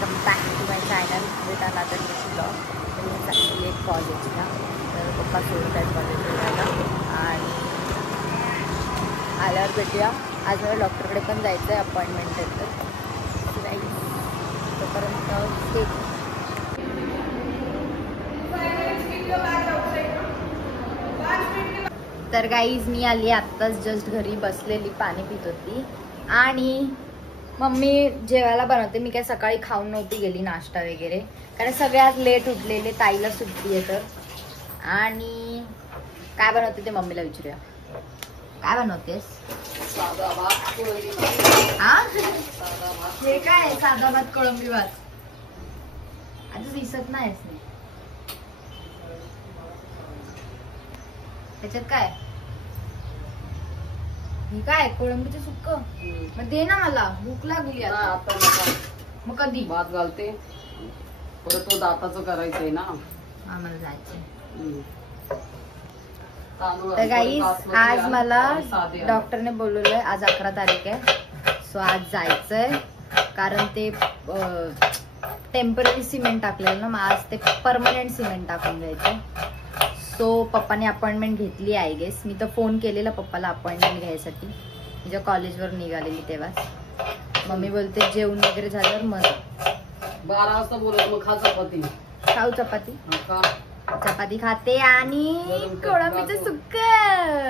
Welcome back to my channel with another blog. तर मी चालली आहे कॉलेजला. तर पप्पा सोडत आहेत कॉलेजला जायला आणि आल्यावर भेटूया. आज मला डॉक्टरकडे पण जायचं आहे, अपॉइंटमेंट आहे. तर तोपर्यंत तर गाईज मी आली आत्ताच जस्ट घरी, बसलेली पाणी पित होती आणि मम्मी जेवायला बनवते. मी काय सकाळी खाऊन नव्हती गेली नाश्ता वगैरे, कारण सगळे आज लेट उठलेले, ताईला सुट्टी आहे. तर आणि काय बनवते ते मम्मीला विचारूया. काय बनवतेस? हा हे काय साधा भात कोळंबी भात. आता दिसत नाहीस नाही त्याच्यात काय. हे काय कोळंबीचं सुक्क. मग दे ना, मला भूक लागली आता. मग कधी भात घालते परत. तो दाताचं करायचंय ना, आम्हाला जायचंय. तांदूळ तर गाईज आज मला डॉक्टरने बोलवलंय. आज 11 तारीख आहे. सो आज जायचंय, कारण ते टेम्पररी सिमेंट टाकलेलं ना, मग आज ते परमनंट सिमेंट टाकून जायचंय. सो पप्पाने अपॉइंटमेंट घेतली आय गेस. मी तर फोन केलेला पप्पाला अपॉइंटमेंट घ्यायसाठी, तिच्या कॉलेजवर निघालेली तेव्हाच. मम्मी बोलते जेवण वगैरे झाल्यावर मग 12 वाजता बोलत. मग खा चपाती. खाऊ चपाती. खा चपाती खाते आणि कोळंबीचं सुक्क.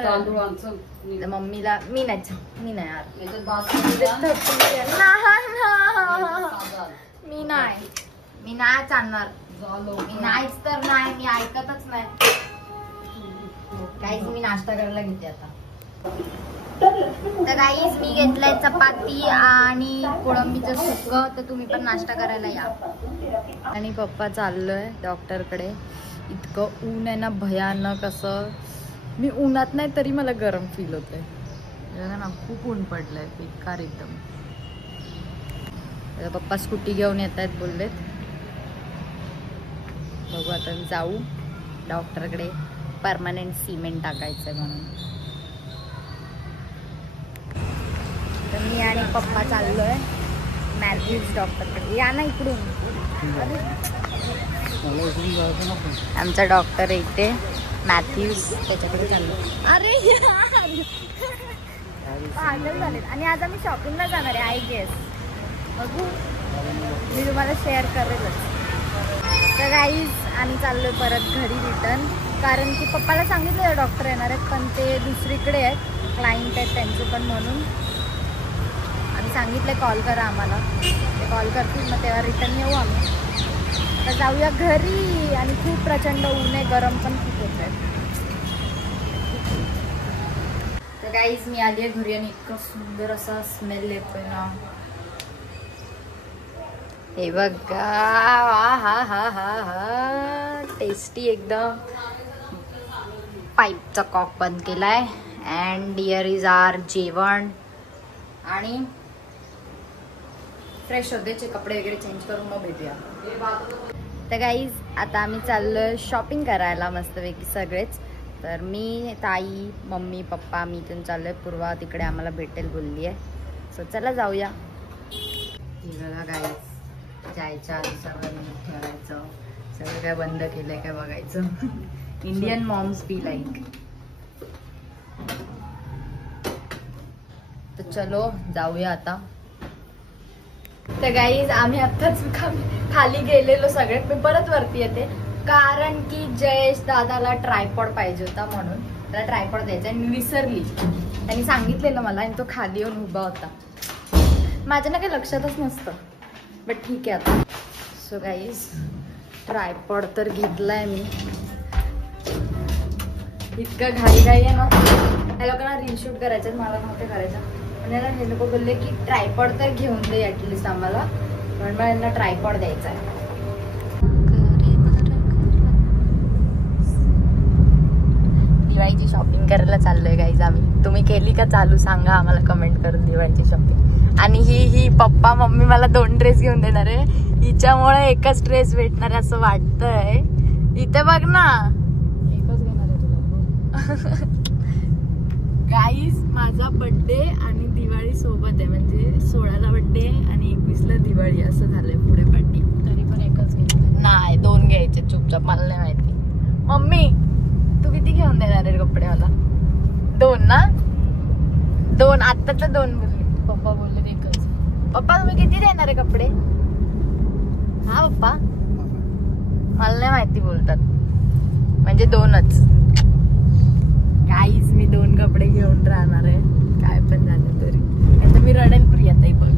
तांदूळ मम्मीला मी नाही मी नाही यार, मी नाहीच आणणार. मी नाहीच तर नाही, मी ऐकतच नाही. काहीच मी नाश्ता करायला घेते आता. तर काहीच मी घेतलंय चपाती आणि कोळंबीचं सुक्क. तर तुम्ही पण नाश्ता करायला या. आणि पप्पा चाललोय डॉक्टरकडे. इतकं ऊन आहे ना भयानक. असं मी उन्हात नाही तरी मला गरम फील होतंय. बघा ना, खूप ऊन पडलंय बेकार एकदम. पप्पा स्कूटी घेऊन येत आहेत बोललेत. बघू आता जाऊ डॉक्टरकडे. परमनंट सिमेंट टाकायचंय म्हणून. तर मी आणि पप्पा चाललोय मॅथ्यूज डॉक्टरकडे. या ना इकडून. आमचा डॉक्टर इथे मॅथ्यूज, त्याच्याकडे चाललो. अरे पागल झाले. आणि आज आम्ही शॉपिंगला जाणार आहे आय गेस. बघू, मी तुम्हाला शेअर करेलच. तर गाईज आम्ही चाललोय परत घरी रिटर्न, कारण की पप्पाला सांगितलं डॉक्टर येणार आहेत, पण ते दुसरीकडे आहेत, क्लायंट आहेत त्यांचे पण. म्हणून आम्ही सांगितलं कॉल करा आम्हाला. ते कॉल करतील, मग तेव्हा रिटर्न येऊ आम्ही. तर जाऊया घरी. आणि खूप प्रचंड ऊन आहे, गरम पण खूप होत आहे. तर गाईज मी आली आहे घरी आणि इतकं सुंदर असा स्मेल येतोय ना. हे बघा, हा हा हा हा टेस्टी एकदम. पाईपचा कॉक बंद केलाय. अँड हिअर इज आर जेवण. आणि फ्रेश होते, कपडे वगैरे चेंज करून मग भेटूया. तर गाईज आता आम्ही चाललोय शॉपिंग करायला मस्तपैकी सगळेच. तर मी, ताई, मम्मी, पप्पा, मी इथून चाललोय. पूर्वा तिकडे आम्हाला भेटेल बोलली आहे. सो चला जाऊया. बघा गाईज, जायच्या आधी सगळं नीट ठेवायचं. सगळं काय बंद केलंय काय बघायचं. Indian moms be like. तर चलो जाऊया आता. तर गाईज आम्ही आत्ताच खाली गेलेलो सगळे. मी परत वरती येते, कारण की जयेश दादाला ट्रायपॉड पाहिजे होता म्हणून. त्याला ट्रायपॉड द्यायचा आणि मी विसरली. त्यांनी सांगितलेलं मला आणि तो खाली येऊन उभा होता. माझ्या ना काही लक्षातच नसतं, बट ठीक आहे आता. सो गाईज ट्रायपॉड तर घेतलाय मी. इतकं घाई आहे ना. त्या लोकांना रील शूट करायचं, मला नव्हते करायचं. म्हणजे हे लोक बोलले की ट्रायपॉड तर घेऊन दे ॲटलिस्ट आम्हाला, म्हणून मला यांना ट्रायपॉड द्यायचा आहे. दिवाळीची शॉपिंग करायला चाललोय गाईज आम्ही. तुम्ही केली का चालू सांगा आम्हाला कमेंट करून दिवाळीची शॉपिंग. आणि ही पप्पा मम्मी मला 2 ड्रेस घेऊन देणार आहे. हिच्यामुळे एकच ड्रेस भेटणार आहे असं वाटतंय. इथे बघ ना, एकच घेणार आहे तुला. गाईज माझा बर्थडे आणि दिवाळी सोबत आहे. म्हणजे 16ला बर्थडे आणि 21ला दिवाळी असं झालंय पुढे. घ्यायचे चुपचाप, मला नाही माहिती. मम्मी तू किती घेऊन देणार आहे कपडे मला? 2 ना? 2 आता तर 2 बोलले. पप्पा बोलले 1च. पप्पा तुम्ही किती देणार आहे कपडे? हा पप्पा मला नाही माहिती बोलतात, म्हणजे 2च. काहीच मी 2 कपडे घेऊन राहणार आहे काय पण झालं तरी, नाही तर मी रडेल प्रियाताई पण.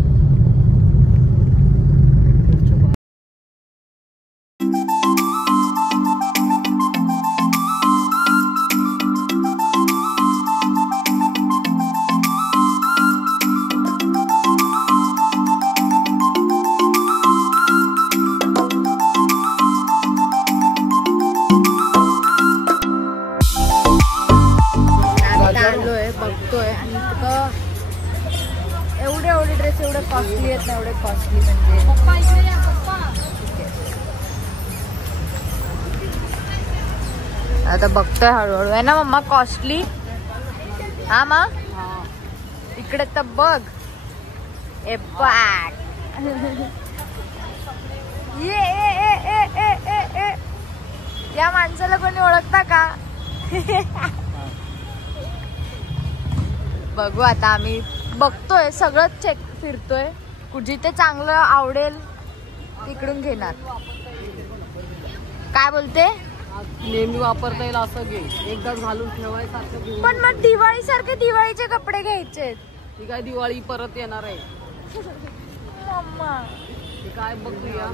बघतोय आणि इतकं एवढे ड्रेस एवढे कॉस्टली आहेत ना, एवढे कॉस्टली म्हणजे. आता बघतोय हळूहळू आहे ना मम्मा, कॉस्टली. हा मा इकडे तर बघ. ए या माणसाला कोणी ओळखता का? बघू आता, आम्ही बघतोय सगळं, चेक फिरतोय, जिथे चांगलं आवडेल तिकडून घेणार. काय बोलते? नेहमी वापरता येईल असं घे, एकदाच घालून ठेवायसारखं. पण मग दिवाळी सारखे दिवाळीचे कपडे घ्यायचे. ती काय दिवाळी परत येणार आहे मम्मा? काय बघूया.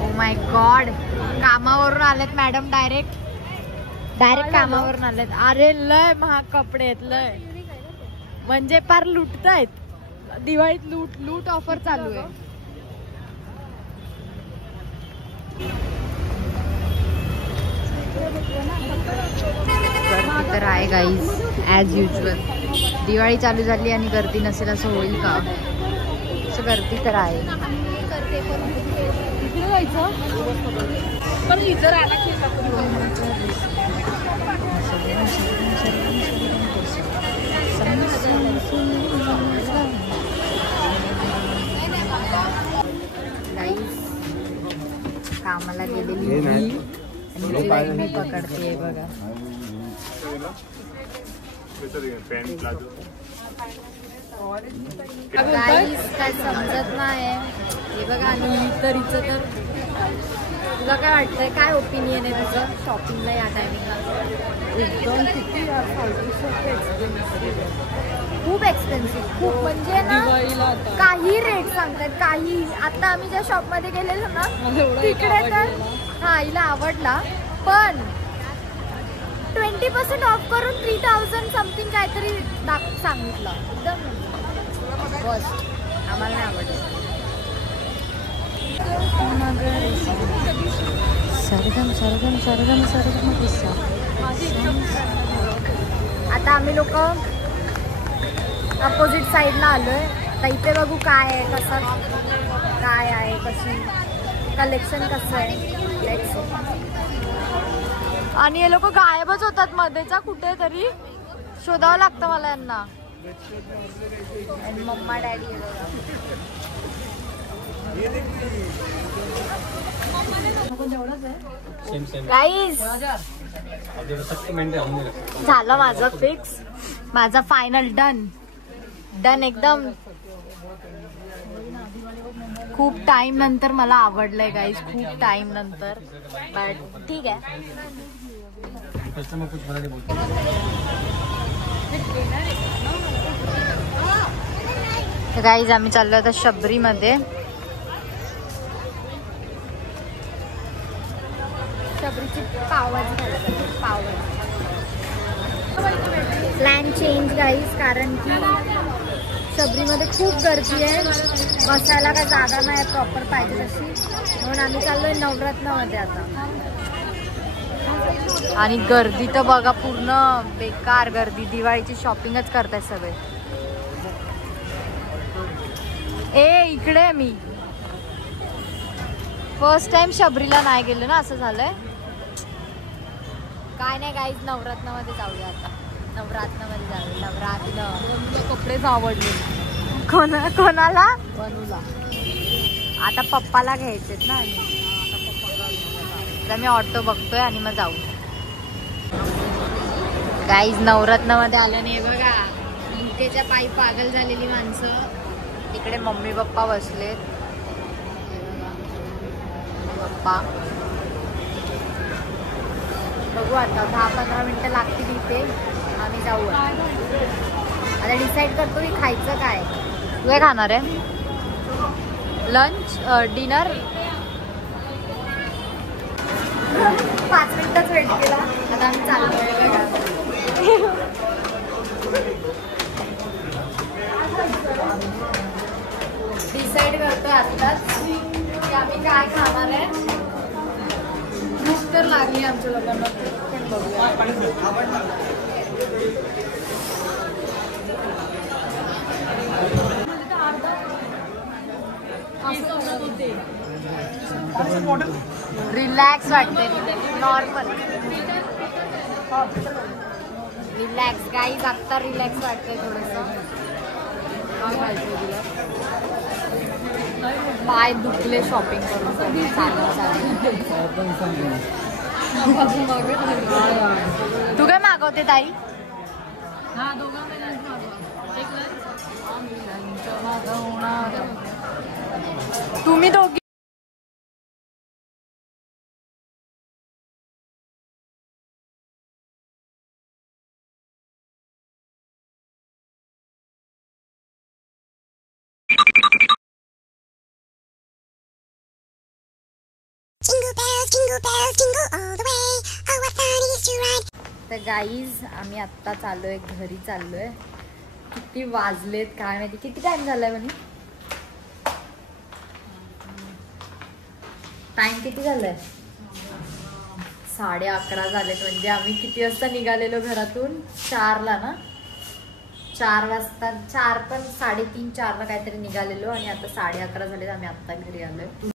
ओ माय गॉड, कामावरून आलेत मॅडम, डायरेक्ट कामावरून आलेत. अरे लय महाग कपडे आहेत, लय म्हणजे पार लुटतायत. दिवाळीत लूट ऑफर चालू आहे. गर्दी तर आहे गाईज, ॲज युजल. दिवाळी चालू झाली आणि गर्दी नसेल असं होईल का? असं गर्दी तर आहे. कामाला गेलेली मी पकडते बघा. काय समजत नाही हे बघा. आणि तर तुला काय वाटतंय, काय ओपिनियन आहे तुझं शॉपिंगला या टायमिंगला? एकदम किती खूप एक्सपेन्सिव्ह, खूप म्हणजे ना काही रेट सांगतात काही. आता आम्ही ज्या शॉप मध्ये गेलेलो ना तिकडे तर हा हिला आवडला, पण 20% ऑफ करून 3000 समथिंग काहीतरी सांगितलं. एकदम फर्स्ट आम्हाला नाही आवडलं. सरगम सरगम सरगम सरगम किस्सा. आता आम्ही लोक अपोजिट साईडला आलोय. आता इथे बघू काय आहे, कसं काय आहे, कशी कलेक्शन कसं आहे. आणि हे लोक गायबच होतात मध्येचा, कुठे तरी शोधावं लागतं मला यांना. आणि मम्मा डॅडी गाईज झालं माझं फिक्स, माझा फायनल डन एकदम. खूप टाइम नंतर मला आवडलंय गाईज, खूप टाइम नंतर, बट ठीक आहे. गाईज आम्ही चाललो आता शबरीमध्ये. शबरीची पावभाजी खायला पाहिजे, पावभाजी. प्लॅन चेंज गाईज, कारण की शबरीमध्ये खूप गर्दी आहे, बसायला काय जागा नाही प्रॉपर पाहिजे तशी, म्हणून आम्ही चाललोय नवरत्नामध्ये आता. आणि गर्दी तर बघा, पूर्ण बेकार गर्दी. दिवाळीची शॉपिंगच करताय सगळे. इकडे मी फर्स्ट टाइम शबरीला नाही गेलो ना, असं झालंय. काय नाही गाईज, नवरत्नामध्ये जाऊया आता. नवरात्रमध्ये जाऊया. नवरात्र कपडेच आवडले. कोणाला? बनूला. आता पप्पाला घ्यायचेत ना आणि आता मी ऑटो बघतोय आणि मग जाऊ. गाईज नवरत्नमध्ये आलं नाही बघा, इनकेच्या पायी पागल झालेली माणसं. इकडे मम्मी पप्पा बसलेत. पप्पा बघू आता 10-15 मिनिटं लागतील इथे, आम्ही जाऊ. आता डिसाईड करतो की खायचं काय. तू काय खाणार आहे? Lunch dinner? 5 मिनिटच वेट केला, आता आम्ही चाललोय बघा. डिसाईड करतोय आत्ताच की आम्ही काय खाणार आहे. भूक तर लागली आमच्या लोकांना, पण बघूया. रिलॅक्स वाटते, नॉर्मल रिलॅक्स. गाईज आत्ता रिलॅक्स वाटतंय थोडंसं. पाय दुखले शॉपिंग करून. तू काय मागवते ताई? तुम्ही दोघी Jingle bells, jingle all the way. Oh, what fun it is to ride. तर गाईज आम्ही आत्ता चाललोय, घरी चाललोय. किती वाजलेत काय माहिती, किती टाइम झालाय म्हणे? टाइम किती झालाय? 11:30 झालेत. म्हणजे आम्ही किती वाजता निघालेलो घरातून? 4ला ना? 4 वाजता, 4 पण 3:30-4ला काहीतरी निघालेलो आणि आता 11:30 झालेत. आम्ही आत्ता घरी आलोय.